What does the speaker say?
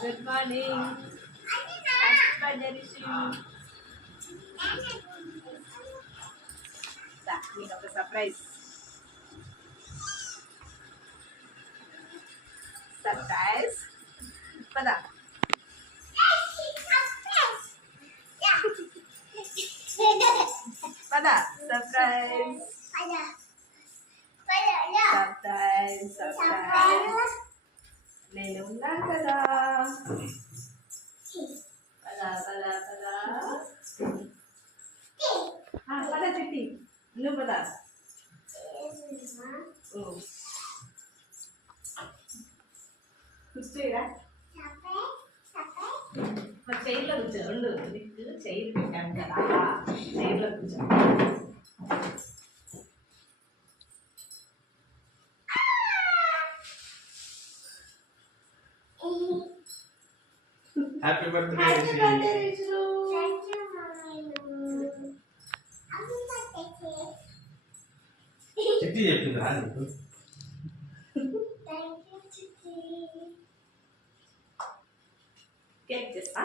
Good morning. Happy birthday, Rishi. Ini ఒక surprise. Surprise. Pada. Pada. Surprise. Surprise. Surprise. నేను ఉన్నాను కదా. పదా పదా పదా. పదా చిట్టి నువ్వు పదా. కూర్చోరా. మరి చైర్లో కూర్చో. ఉండు నీకు చైర్ పెట్టాను కదా, చైర్లో కూర్చో. Happy birthday Rishu. చిట్టి చెప్పింది రా నీకు. కేక్ చేస్తా.